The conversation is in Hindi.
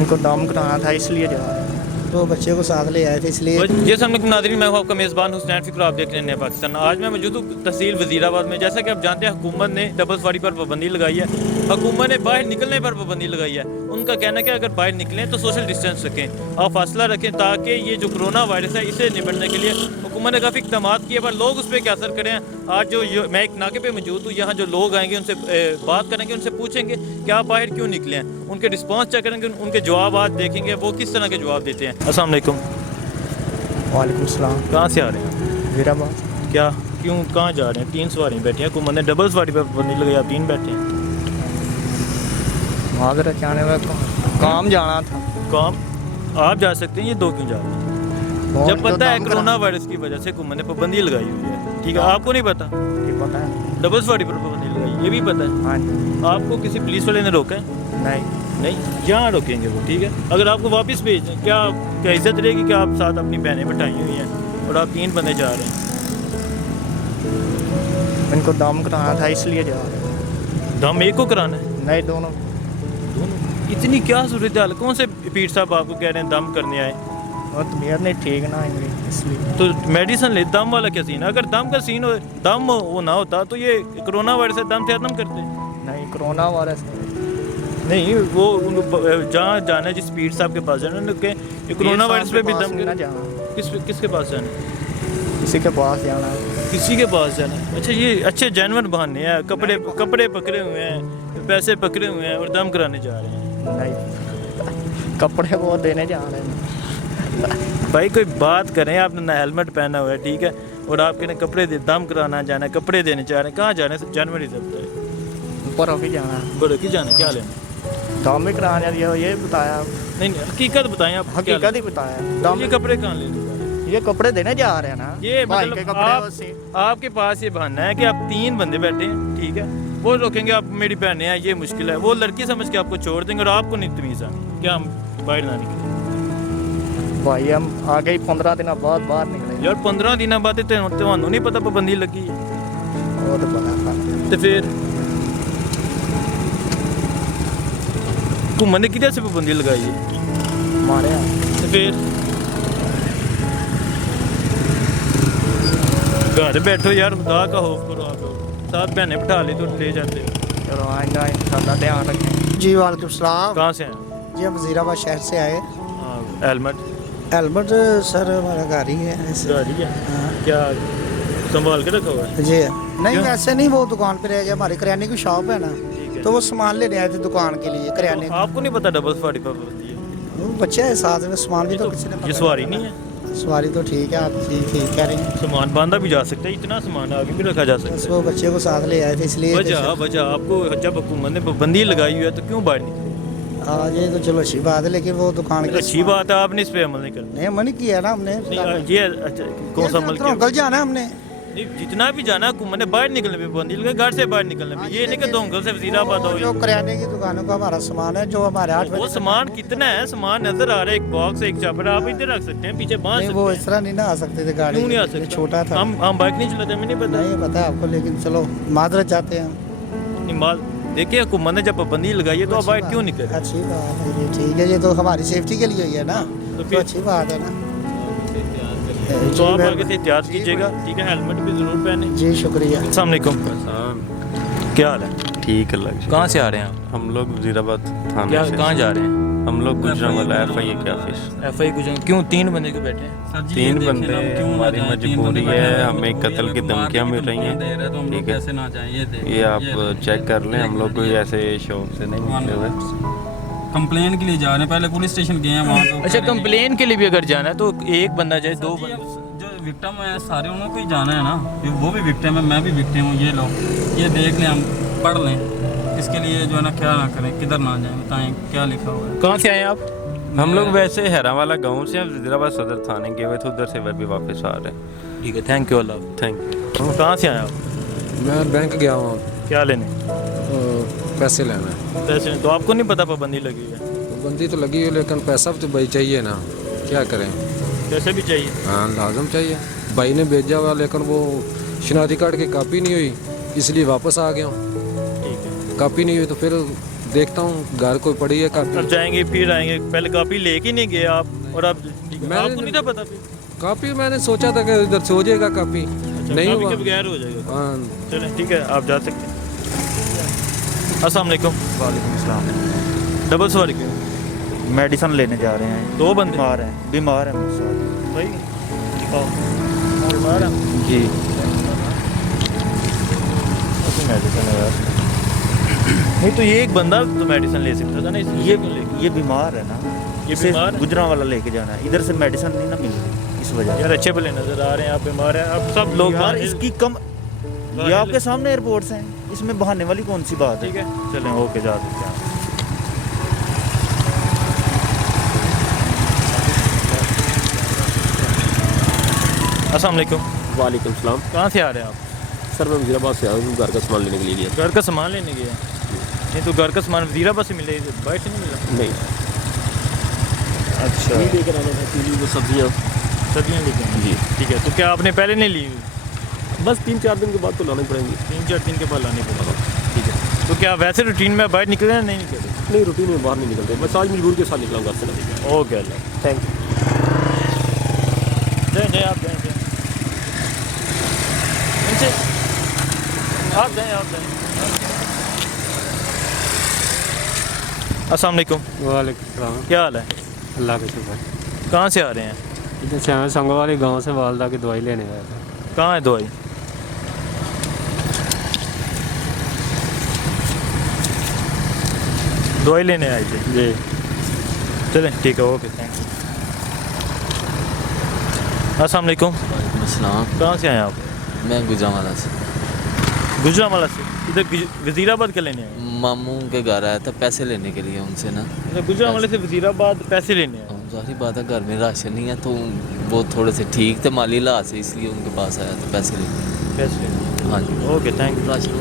इनको दम कराना था इसलिए जा रहे हैं, तो बच्चे को साथ ले आए थे इसलिए। जी सामने नाज़रीन, मैं हूं आपका मेज़बान हुसनैन फ़िक्र, आप देख रहे हैं पाकिस्तान। आज मैं मौजूद हूँ तहसील वज़ीराबाद में। जैसा कि आप जानते हैं, हुकूमत ने डबल सवारी पर पाबंदी लगाई है। हुकूमत ने बाहर निकलने पर पाबंदी लगाई है। उनका कहना है कि अगर बाहर निकलें तो सोशल डिस्टेंस रखें और फासला रखें, ताकि ये जो कोरोना वायरस है इसे निपटने के लिए हुकूमत ने काफ़ी इक़दाम किए, पर लोग उस पर क्या असर करें। आज जो मैं एक नाके पे मौजूद हूँ, यहाँ जो लोग आएंगे उनसे बात करेंगे, उनसे पूछेंगे कि आप बाहर क्यों निकले हैं, उनके रिस्पॉन्स चेक करेंगे, उनके जवाब आज देखेंगे वो किस तरह के जवाब देते हैं। अस्सलाम वालेकुम। वालेकुम सलाम। कहाँ से आ रहे हैं? वज़ीराबाद। क्या क्यों कहाँ जा रहे हैं? 3 सवारियाँ बैठी हैं, हुकूमत ने डबल सवारी पर पाबंदी लगाई, आप 3 बैठे हैं। माजरत जाने में काम जाना था। काम आप जा सकते हैं, ये 2 क्यों जा रहे हैं? जब पता है कोरोना वायरस की वजह से हुकूमत ने पाबंदी लगाई हुई है, ठीक है, आपको नहीं पता? पता है, डबल सवारी पर पाबंदी लगाई, ये भी पता है? हाँ जी। आपको किसी पुलिस वाले ने रोका है? नहीं, यहाँ रोकेंगे वो, ठीक है। अगर आपको वापस भेज दें, क्या इज्जत रहेगी कि आप साथ अपनी बहनें बिठाई हुई हैं और आप 3 बंदे जा रहे हैं? इनको दम कराना था इसलिए जा रहे हैं। दम एक को कराना है? नहीं, दोनों। इतनी क्या सूरत हाल? कौन से पीर साहब आपको कह रहे हैं दम करने आए? और तबीयत नहीं ठीक ना इनकी, इसलिए। तो मेडिसिन ले। दम वाला क्या सीन है? अगर दम का सीन हो, दम वो ना होता तो ये कोरोना वायरस से दम खत्म करते? नहीं, कोरोना वायरस नहीं, वो जहाँ जाना है, जिस पीर साहब के पास जाना है, ये कोरोना वायरस पे भी दम ना जाना। किसके पास जाना है? किसी के पास जाना है। किसी के पास जाना है। अच्छा, ये अच्छे जानवर बहाने हैं, कपड़े पकड़े हुए हैं, पैसे पकड़े हुए हैं और दम कराने जा रहे हैं। नहीं, कपड़े वो देने जा रहे हैं। भाई कोई बात करें, आपने ना हेलमेट पहना हुआ है, ठीक है, और आपके ने कपड़े दम कराना जाना है, कपड़े देने जा रहे हैं, कहाँ जा रहे हैं? जानवर ही दबता है। ऊपर होके जाना है। बड़े की जाना, क्या लेना? दम भी कराने दिया, ये बताया। नहीं, हकीकत बताएं आप। हकीकत ही बताया। ये कपड़े कहाँ लेने? ये कपड़े देने जा रहे हैं ना, ये भाई मतलब के कपड़े। आपके पास ये बहाना है कि आप 3 बंदे बैठे हैं, ठीक है, वो रोकेंगे, आप मेरी बहनें हैं, ये मुश्किल है, वो लड़की समझ के आपको छोड़ देंगे और आपको नहीं तमीज़ आनी, क्या हम बाहर ना निकले? भाई हम आगे ही 15 दिन बाद बाहर निकले यार। 15 दिन बाद ਤੁਹਾਨੂੰ नहीं पता पाबंदी लगी है? वो तो पता था। तो फिर घूमने की से पाबंदी लगाई है हमारे यहाँ। तो फिर घर बैठो यार, खुदा का खौफ करो। आप लोग साथ बहनें बिठा ले तो ले जाते हो। चलो आइंदा इंशाल्लाह ध्यान रखें। जी वालेकुम सलाम। कहाँ से हैं? जी हम वज़ीराबाद शहर से आए। हेलमेट एल्बर्ट सर हमारा घर ही है ऐसे। गाड़ी है? हाँ। क्या संभाल के रखा हुआ है? जी नहीं, क्यों? वैसे नहीं, वो दुकान पे रह गया, हमारे करियाने की शॉप है ना, ठीक है। तो वो सामान लेने आए थे दुकान के लिए, करियाने तो आपको नहीं पता डबल सवारी पर पाबंदी है? वो बच्चे है साथ में, सामान भी तो किसी ने ये सवारी नहीं है। सवारी तो ठीक है, आप ठीक कह रही हैं। सामान बांधा भी जा सकता है, इतना सामान आगे भी रखा जा सकता बस है। वो बच्चे को साथ ले आए थे इसलिए। वजह आपको जब हुकूमत ने पाबंदी लगाई हुई है तो क्यों बाहर निकले? आज ये तो चलो अच्छी बात है, लेकिन वो दुकान की अच्छी बात है, आपने इस पे अमल नहीं करना। नहीं, मनी किया ना हमने। नहीं, ये अच्छा, कौन सा अमल किया? कल जाना हमने। नहीं, जितना भी जाना हुकूमत ने बाहर निकलने पे पाबंदी लगाई, घर से बाहर निकलने पे। ये नहीं कि दोंगल से वज़ीराबाद हो। जो करियाने की दुकानों का हमारा सामान है, जो हमारे 8 वो बजे। सामान कितना है? सामान नजर आ रहा है, एक बॉक्स, एक चापर, आप इधर रख सकते हैं, पीछे बांध नहीं, सकते वो हैं। इस तरह नहीं ना आ सकते थे गाड़ी। क्यों नहीं आ ये सकता? छोटा था। हम बाइक नहीं चलाते, हमें नहीं पता। नहीं पता आपको, लेकिन चलो माजरत चाहते हैं हम। नहीं, माल देखिए, हुकूमत ने जब पाबंदी लगाई है तो आप बाहर क्यों निकले? अच्छी बात है, ये ठीक है, ये तो हमारी सेफ्टी के लिए हुई है ना, तो तो फिर अच्छी बात है ना। तो आप आगे से एहतियात कीजिएगा, ठीक है, हेलमेट भी जरूर पहने। जी शुक्रिया। अस्सलाम वालेकुम। क्या हाल है? ठीक है, लग कहाँ से आ रहे हैं आप? हम लोग वज़ीराबाद थाने क्या से। कहाँ जा रहे हैं? हम लोग गुजरांवाला FIA के ऑफिस। FI कुछ क्यों 3 बंदे क्यों बैठे हैं? 3 बंदे, हमारी मजबूरी है, हमें कत्ल की धमकियाँ मिल रही हैं, ठीक है, ये आप चेक कर लें, हम लोग कोई ऐसे शौक से नहीं निकले हुए। कंप्लेन के लिए जा रहे हैं, पहले पुलिस स्टेशन गए हैं वहाँ पे। अच्छा, कंप्लेन के लिए भी अगर जाना है तो एक बंदा जाए, 2 बंदे? जो विक्टिम है सारे उनको ही जाना है ना, वो भी विक्टिम है, मैं भी विक्टिम हूँ। ये लोग ये देख लें, हम पढ़ लें, इसके लिए जो है ना क्या ना करें, किधर ना जाएं, बताएं क्या लिखा हुआ है। कहाँ से आए आप? हम लोग वैसे हैरावाला गांव से, हम वज़ीराबाद सदर थाने गए हुए थे, उधर से वह भी वापस आ रहे हैं। ठीक है, thank you, Allah. Thank you. कहाँ से आए आप? मैं बैंक गया हूँ, क्या लेने? पैसे लेना है। पैसे? तो आपको नहीं पता पाबंदी लगी है? पाबंदी तो लगी है, लेकिन पैसा तो भाई चाहिए ना, क्या करें। पैसे भी चाहिए? हाँ, लाजम चाहिए। भाई ने भेजा हुआ, लेकिन वो शनाख्ती कार्ड की कापी नहीं हुई, इसलिए वापस आ गया हूँ। ठीक है। कापी नहीं हुई तो फिर देखता हूँ घर कोई पड़ी है अब कापी। जाएंगे फिर आएंगे, पहले कापी लेके नहीं गए आप, और अब मैं- आपको नहीं था पता फिर? कापी मैंने सोचा था कि इधर से हो जाएगा कापी, नहीं कापी हुआ। के बगैर हो जाएगा। हाँ, चलें ठीक है, आप जा सकते हैं। अस्सलाम वालेकुम। वालेकुम सलाम। डबल सवारी क्यों? मेडिसिन लेने जा रहे हैं। दो बंदे बीमार है मेरे साथ। भाई बीमार है जी। मेडिसिन है यार। नहीं तो ये एक बंदा तो मेडिसिन ले सकता था ना, ये ये बीमार है ना, ये इसे बीमार है? गुजरांवाला लेके जाना है, इधर से मेडिसिन नहीं ना मिल रही इस वजह यार अच्छे भले नजर आ रहे हैं, आप बीमार हैं, अब सब लोग यार इसकी कम, ये आपके सामने एयरपोर्ट्स हैं, इसमें बहाने वाली कौन सी बात है। ठीक है चलें, ओके जा सकते हैं। अस्सलाम वालेकुम। वालेकुम सलाम। कहाँ से आ रहे हैं आप? सर मैं वजीराबाद से आया हूँ घर का सामान लेने के लिए। घर का सामान लेने गए हैं? नहीं तो घर का सामान वजीराबाद से मिले, बाहर से नहीं मिला? नहीं, अच्छा, ये लेकर आना था चीनी वो सब्जियाँ। सब्जियाँ लेके आए? जी, ठीक है, तो क्या आपने पहले नहीं ली? बस 3-4 दिन के बाद तो लानी पड़ेंगी। 3-4 दिन के बाद लानी पड़ेगा। ठीक है, तो क्या वैसे रूटीन में बाहर निकले या नहीं निकले? नहीं, रूटीन में बाहर नहीं निकलते, बस आज मजबूर के साथ निकला हूँ घर से। Okay Allah, thank you. जाए आप जाए आप जाएँ आप जाएँ। अस्सलाम वालेकुम। वालेकुम सलाम। क्या हाल है? अल्लाह का शुक्र। कहाँ से आ रहे हैं? इधर से हमें संगवाली गांव से वालदा की दवाई लेने आया था। कहाँ है दवाई? दवाई लेने आए थे? जी। चलें ठीक है, ओके थैंक यू। अस्सलाम वालेकुम। वालेकुम अस्सलाम। कहाँ से आए आप? मैं गुजरांवाला से, गुजरांवाला से। इधर वजीराबाद के लेने आए? मामू के घर आया था पैसे लेने के लिए उनसे ना। अच्छा, गुजरांवाले से वजीराबाद पैसे लेने आए? जाहिर बात है घर में राशन नहीं है तो वो थोड़े से ठीक थे माली हालात से, इसलिए उनके पास आया था पैसे लेने। पैसे लेने? हाँ जी, ओके थैंक यू। राशन